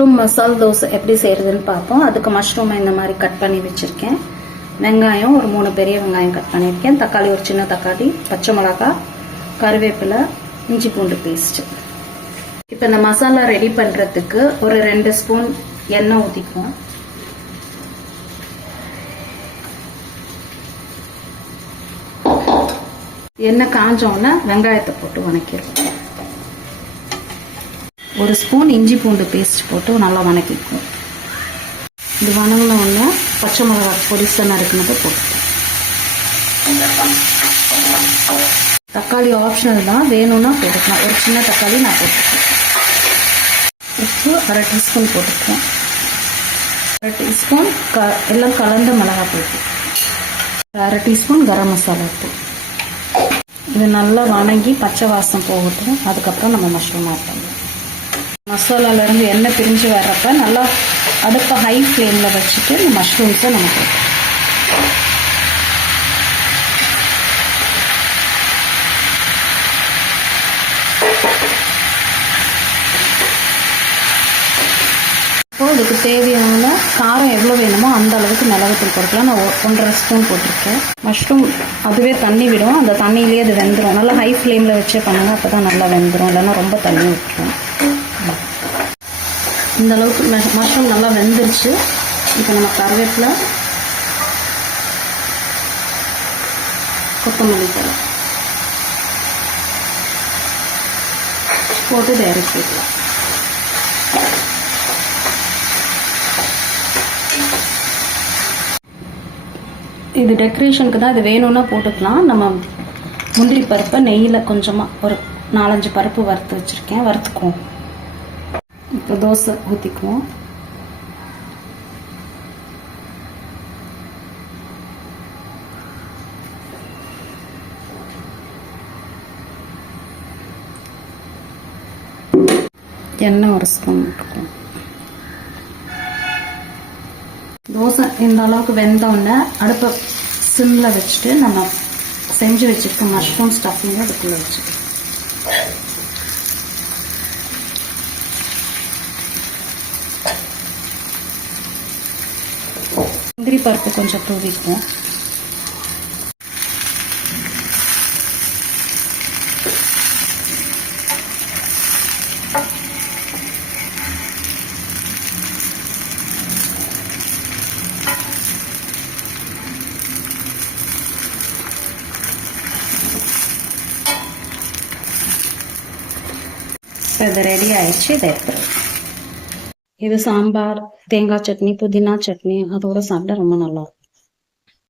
Mushroom மசால் தோசை எப்படி செய்யறதுன்னு பார்ப்போம். அதுக்கு மஷ்ரூமை இந்த மாதிரி கட் பண்ணி வச்சிருக்கேன். வெங்காயம் ஒரு 3 பெரிய வெங்காயம் கட் பண்ணியிருக்கேன். தக்காளி ஒரு சின்ன தக்காளி, பச்சை மிளகாய், கருவேப்பிலை, இஞ்சி பூண்டு பேஸ்ட். இப்போ இந்த மசாலா ரெடி பண்ணுறதுக்கு ஒரு 2 ஸ்பூன் எண்ணெய் ஊற்றிக்குவோம். எண்ணெய் காஞ்சோன்னா வெங்காயத்தை போட்டு வணக்கிடுவோம். ஒரு ஸ்பூன் இஞ்சி பூண்டு பேஸ்ட் போட்டு நல்லா வணக்கிக்குவோம். இது வணங்கின உடனே பச்சை மிளகாய் பொடிசா நறுக்குனதை போட்டுக்கோம். தக்காளி ஆப்ஷனல் தான், வேணும்னா போட்டுக்கலாம். ஒரு சின்ன தக்காளி நான் போட்டுக்கேன். உப்பு 1/2 டீஸ்பூன் போட்டுக்குவோம். 1/2 டீஸ்பூன் எல்லாம் கலந்த மிளகாய் போட்டு 1/2 டீஸ்பூன் கரம் மசாலா தூள். இது நல்லா வணங்கி பச்சை வாசம் போகட்டும். அதுக்கப்புறம் நம்ம மஷ்ரூம் ஆட் பண்ணலாம். மசாலாலேருந்து எண்ணெய் பிரிஞ்சு வர்றப்ப நல்லா அடுப்பை ஹை ஃப்ளேமில் வச்சுட்டு இந்த மஷ்ரூம்ஸை நம்ம போட்டோம். இப்போது இதுக்கு தேவையான காரம் எவ்வளோ வேணுமோ அந்த அளவுக்கு மிளகுத்தூள் போட்டுக்கலாம். நான் 1.5 ஸ்பூன் போட்டிருக்கேன். மஷ்ரூம் அதுவே தண்ணி விடும். அந்த தண்ணியிலேயே அது வெந்துடும். நல்லா ஹை ஃப்ளேமில் வச்சே பண்ணுங்க, அப்போ தான் நல்லா வெந்துடும். இல்லைன்னா ரொம்ப தண்ணி விட்டுரும். இந்த அளவுக்கு மஷ்ரூம் நல்லா வெந்துருச்சு. இப்போ நம்ம கருவேப்பிலை, கொத்தமல்லி தழை போட்டு டைரக்ட் செய்யலாம். இது டெக்கரேஷனுக்கு தான். இது வேணும்னா போட்டுக்கலாம். நம்ம முந்திரி பருப்பை நெய்யில் கொஞ்சமாக ஒரு 4-5 பருப்பு வறுத்து வச்சுருக்கேன், வறுத்துக்குவோம். இப்போ தோசை ஊற்றிக்குவோம். எண்ணெய் 1 ஸ்பூன் ஊற்றிக்குவோம். தோசை இந்த அளவுக்கு வெந்தோடனே அடுப்பை சிம்மில் வச்சுட்டு நம்ம செஞ்சு வச்சுருக்க மஷ்ரூம் ஸ்டஃபிங்கை அதுக்குள்ளே வச்சுக்கலாம். முந்திரி பருப்பு கொஞ்சம் தூவிக்குவோம். இது ரெடி ஆயிடுச்சு. இதை இது சாம்பார், தேங்காய் சட்னி, புதினா சட்னி அதோட சாப்பிட ரொம்ப நல்லா இருக்கும்.